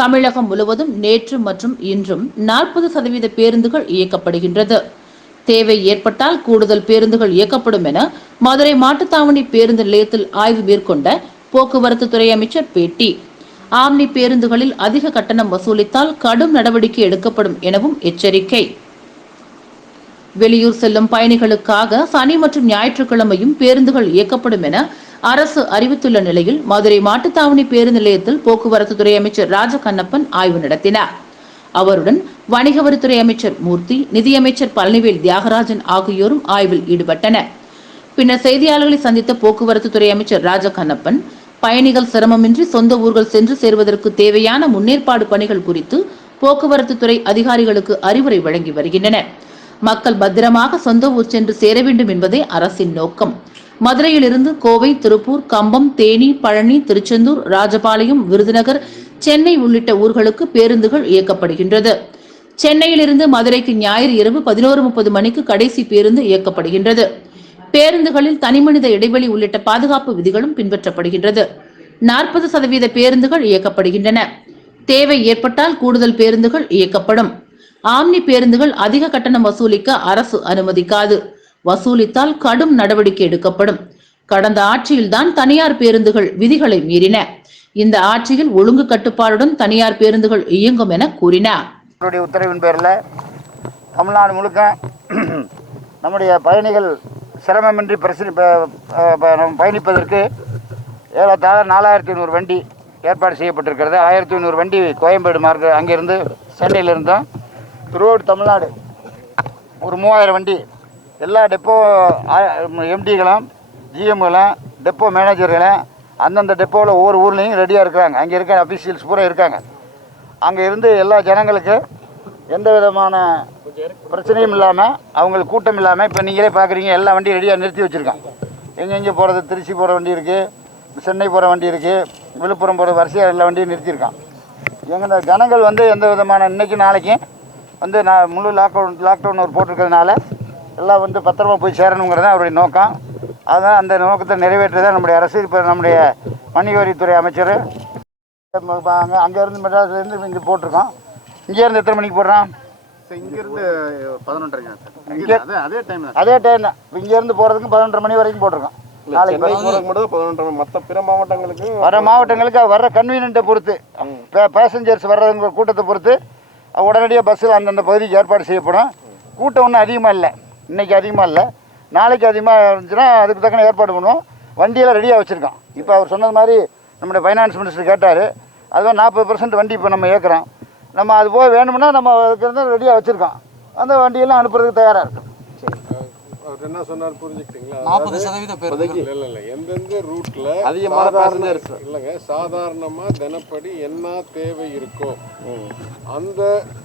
தமிழகம் முழுவதும் நேற்று மற்றும் இன்றும் நாற்பது சதவீத பேருந்துகள் இயக்கப்படுகின்றது. தேவை ஏற்பட்டால் கூடுதல் பேருந்துகள் இயக்கப்படும் என மதுரை மாட்டுத்தாவணி பேருந்து நிலையத்தில் ஆய்வு மேற்கொண்ட போக்குவரத்து துறை அமைச்சர் பேட்டி. ஆம்னி பேருந்துகளில் அதிக கட்டணம் வசூலித்தால் கடும் நடவடிக்கை எடுக்கப்படும் எனவும் எச்சரிக்கை. வெளியூர் செல்லும் பயணிகளுக்காக சனி மற்றும் ஞாயிற்றுக்கிழமையும் பேருந்துகள் இயக்கப்படும் என அரசு அறிவித்துள்ள நிலையில் மதுரை மாட்டுத்தாவணி பேருந்து நிலையத்தில் போக்குவரத்து துறை அமைச்சர் ராஜகண்ணப்பன் ஆய்வு நடத்தினார். அவருடன் வணிக வரித்துறை அமைச்சர் மூர்த்தி நிதியமைச்சர் பழனிவேல் தியாகராஜன் ஆகியோரும் ஆய்வில் ஈடுபட்டனர். பின்னர் செய்தியாளர்களை சந்தித்த போக்குவரத்து துறை அமைச்சர் ராஜகண்ணப்பன் பயணிகள் சிரமமின்றி சொந்த ஊர்கள் சென்று சேர்வதற்கு தேவையான முன்னேற்பாடு பணிகள் குறித்து போக்குவரத்து துறை அதிகாரிகளுக்கு அறிவுரை வழங்கி வருகின்றனர். மக்கள் பத்திரமாக சொந்த ஊர் சென்று சேர வேண்டும் என்பதே அரசின் நோக்கம். மதுரையிலிருந்து கோவை திருப்பூர் கம்பம் தேனி பழனி திருச்செந்தூர் ராஜபாளையம் விருதுநகர் சென்னை உள்ளிட்ட ஊர்களுக்கு பேருந்துகள் இயக்கப்படுகின்றது. சென்னையிலிருந்து மதுரைக்கு ஞாயிறு இரவு பதினோரு முப்பது மணிக்கு கடைசி பேருந்து இயக்கப்படுகின்றது. பேருந்துகளில் தனிமனித இடைவெளி உள்ளிட்ட பாதுகாப்பு விதிகளும் பின்பற்றப்படுகின்றது. நாற்பது சதவீத பேருந்துகள் இயக்கப்படுகின்றன. தேவை ஏற்பட்டால் கூடுதல் பேருந்துகள் இயக்கப்படும். ஆம்னி பேருந்துகள் அதிக கட்டணம் வசூலிக்க அரசு அனுமதிக்காது. வசூலித்தால் கடும் நடவடிக்கை எடுக்கப்படும். கடந்த ஆட்சியில்தான் தனியார் பேருந்துகள் விதிகளை மீறின. இந்த ஆட்சியில் ஒழுங்கு கட்டுப்பாடுடன் தனியார் பேருந்துகள் இயங்கும் என கூறினார் அவருடைய உத்தரவின் பேரில் தமிழ்நாடு முழுக்க நம்முடைய பயணிகள் சிரமமின்றி பிரச்சனை பயணிப்பதற்கு ஏறத்தாழ நாலாயிரத்தி ஐநூறு வண்டி ஏற்பாடு செய்யப்பட்டிருக்கிறது. ஆயிரத்தி ஐநூறு வண்டி கோயம்பேடு மார்க்க அங்கேருந்து சென்னையிலிருந்தும் திருவோடு தமிழ்நாடு ஒரு மூவாயிரம் வண்டி எல்லா டெப்போ எம்டிகளும் ஜிஎம்களும் டெப்போ மேனேஜர்களும் அந்தந்த டெப்போவில் ஒவ்வொரு ஊர்லேயும் ரெடியாக இருக்கிறாங்க. அங்கே இருக்க அஃபீஷியல்ஸ் பூரா இருக்காங்க. அங்கே இருந்து எல்லா ஜனங்களுக்கு எந்த விதமான பிரச்சனையும் இல்லாமல் அவங்களுக்கு கூட்டம் இல்லாமல் இப்போ நீங்களே பார்க்குறீங்க எல்லா வண்டியும் ரெடியாக நிறுத்தி வச்சுருக்கான் எங்கெங்கே போகிறது திருச்சி போகிற வண்டி இருக்குது சென்னை போகிற வண்டி இருக்குது விழுப்புரம் போகிற வரிசையாக எல்லா வண்டியும் நிறுத்தியிருக்கான் எங்கள் ஜனங்கள் வந்து எந்த விதமான இன்றைக்கும் நாளைக்கும் வந்து நான் முழு லாக்டவுன் லாக்டவுன் ஒரு போட்டிருக்கிறதுனால எல்லாம் வந்து பத்திரமா போய் சேரணுங்கிறது தான் அவருடைய நோக்கம். அதான் அந்த நோக்கத்தை நிறைவேற்றுதான் நம்முடைய அரசு. இப்போ நம்முடைய வணிக வரித்துறை அமைச்சர் அங்கே அங்கேருந்து மெட்ராஸ்லேருந்து இங்கே போட்டிருக்கோம். இங்கேருந்து எத்தனை மணிக்கு போடுறான்? இங்கிருந்து பதினொன்றரைங்க இங்கே அதே டைம் அதே டைம் தான். இங்கேருந்து போகிறதுக்கு பதினொன்றரை மணி வரைக்கும் போட்டிருக்கோம். மற்ற பிற மாவட்டங்களுக்கு வர மாவட்டங்களுக்கு வர்ற கன்வீனியன்ட்டை பொறுத்து. பேசஞ்சர்ஸ் வர்றவங்க கூட்டத்தை பொறுத்து உடனடியாக பஸ்ஸில் அந்தந்த பகுதிக்கு ஏற்பாடு செய்யப்படும். கூட்டம் ஒன்றும் அதிகமாக இல்லை. இன்னைக்கு அதிகமாக இல்லை. நாளைக்கு அதிகமாக இருந்துச்சுன்னா அதுக்கு தக்கன ஏற்பாடு பண்ணுவோம். வண்டியெல்லாம் ரெடியாக வச்சுருக்கோம் இப்போ அவர் சொன்னது மாதிரி நம்முடைய ஃபைனான்ஸ் மினிஸ்டர் கேட்டார். அதுவும் நாற்பது பர்சன்ட் வண்டி இப்போ நம்ம ஏற்கிறோம் நம்ம அது போக வேணும்னா நம்ம அதுக்கு ரெடியாக வச்சுருக்கோம் அந்த வண்டியெல்லாம் அனுப்புறதுக்கு தயாராக இருக்கும் அவர் என்ன சொன்னார் புரிஞ்சுக்கிட்டீங்களா? நாற்பது சதவீத பேர் இல்ல இல்ல எந்தெந்த ரூட்ல அதிகமான passengers. இல்லைங்க சாதாரணமா தினப்படி என்ன தேவை இருக்கோ அந்த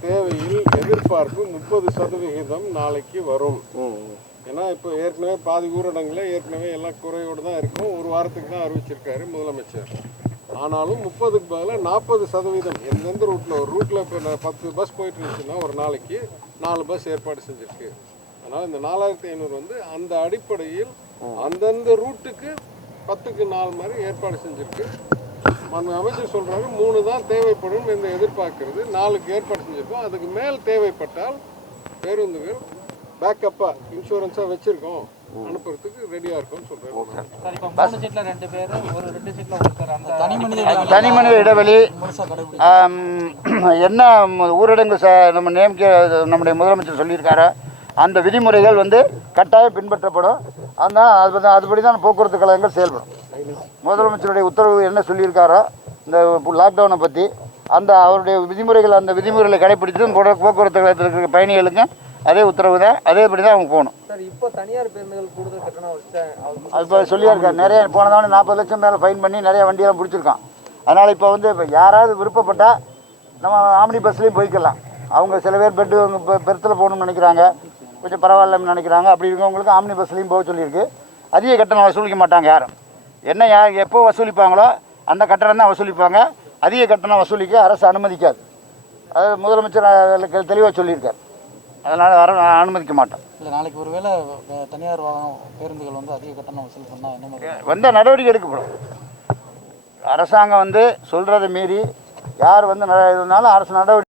தேவையில் எதிர்பார்ப்பு முப்பது சதவிகிதம் நாளைக்கு வரும். ஏன்னா இப்போ ஏற்கனவே பாதி ஊரடங்குல ஏற்கனவே எல்லாம் குறையோடு தான் இருக்கும். ஒரு வாரத்துக்கு தான் அறிவிச்சிருக்காரு முதலமைச்சர். ஆனாலும் முப்பதுக்கு பதிலாக நாற்பது சதவீதம். எந்தெந்த ரூட்டில் ஒரு ரூட்டில் இப்போ பத்து பஸ் போயிட்டு இருந்துச்சுன்னா ஒரு நாளைக்கு நாலு பஸ் ஏற்பாடு செஞ்சிருக்கு. அதனால் இந்த நாலாயிரத்தி ஐநூறு வந்து அந்த அடிப்படையில் அந்தந்த ரூட்டுக்கு பத்துக்கு நாலு மாதிரி ஏற்பாடு செஞ்சிருக்கு. மன்ன அமைச்சர் சொல்றாரு மூணு தான் தேவைப்படும் என்று எதிர்பார்க்கிறது. நாலுக்கு ஏற்பாடு செஞ்சிருக்கோம். அதுக்கு மேல் தேவைப்பட்டால் பேருந்துகள் பேக்கப்பா இன்சூரன்ஸாக வச்சிருக்கோம். அனுப்புறதுக்கு ரெடியாக இருக்கும்னு சொல்றாரு. சார் இப்போ மூணு சீட்ல ரெண்டு பேர் ஒரு ரெண்டு சீட்ல ஒருத்தர். அந்த தனி மனித இடைவெளி. என்ன ஊரடங்கு ச நம்ம நியமிக்க நம்முடைய முதலமைச்சர் சொல்லியிருக்காரோ? அந்த விதிமுறைகள் வந்து கட்டாயம் பின்பற்றப்படும். அந்த அது அதுபடி தான் போக்குவரத்து கழகங்கள் செயல்படும். முதலமைச்சருடைய உத்தரவு என்ன சொல்லியிருக்காரோ இந்த லாக்டவுனை பற்றி அந்த அவருடைய விதிமுறைகள் அந்த விதிமுறைகளை கடைப்பிடித்து போட- போக்குவரத்து கழகத்தில் இருக்கிற பயணிகளுக்கு அதே உத்தரவு தான் அதேபடி தான் அவங்க போகணும். சார் இப்போ தனியார் பேருந்துகள் கூடுதல் கட்டணம் வச்சுட்டேன். அது இப்போ சொல்லியிருக்காரு நிறைய போன தவணை நாற்பது லட்சம் மேலே ஃபைன் பண்ணி நிறைய வண்டியெல்லாம் பிடிச்சிருக்கான். அதனால் இப்போ வந்து இப்போ யாராவது விருப்பப்பட்டால் நம்ம ஆம்னி பஸ்லேயும் போய்க்கலாம். அவங்க சில பேர் பெட்டு பெருத்தில் போகணும்னு நினைக்கிறாங்க. கொஞ்சம் பரவாயில்லன்னு நினைக்கிறாங்க. அப்படி இருக்கவங்களுக்கு ஆம்னி பஸ்லேயும் போக சொல்லியிருக்கு. அதிக கட்டணம் வசூலிக்க மாட்டாங்க யாரும். என்ன யார் எப்போ வசூலிப்பாங்களோ அந்த கட்டணம் தான் வசூலிப்பாங்க. அதிக கட்டணம் வசூலிக்க அரசு அனுமதிக்காது. அது முதலமைச்சர் தெளிவாக சொல்லியிருக்கார். அதனால் வர அனுமதிக்க மாட்டோம். இல்லை நாளைக்கு ஒருவேளை தனியார் வாகனம் பேருந்துகள் வந்து அதிக கட்டணம் வசூல் பண்ணால் என்ன வந்த நடவடிக்கை எடுக்கப்படும். அரசாங்கம் வந்து சொல்கிறத மீறி யார் வந்து இருந்தாலும் அரசு நடவடிக்கை